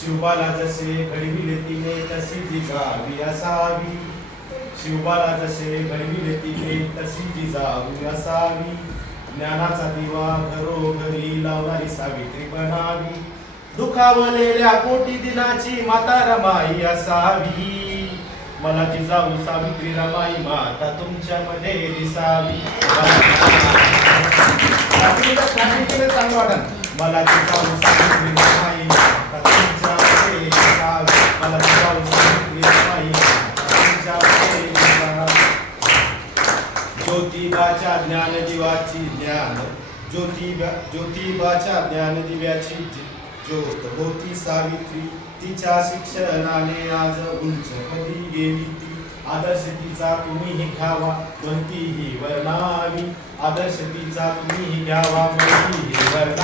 शिवबाला जसे घडविले तिने तशी जिजावी असावी. शिवबाला जसे लेती तिने तशी जिजावी असावी. ज्ञानाचा दिवा घरोघरी लावणारी सावित्री बनावी. दुखावलेल्या कोटी दिनाची माता रमाई असावी. मला जिजाऊ सावित्री रमाई माता तुमच्या मध्ये दिसावी. मला जिजाऊ ज्योतिबाच्या ज्ञानदिवाची ज्ञान ज्योतिबा ज्योतिबाच्या ज्ञान दिव्याची ज्योत होती सावित्री. तिच्या शिक्षणाने आज उंच कधी गेली ती. आदर्श तिचा तुम्हीही घ्यावा कोणतीही वर्णावी. आदर्श तिचा तुम्हीही घ्यावा कोणतीही वर्णावी.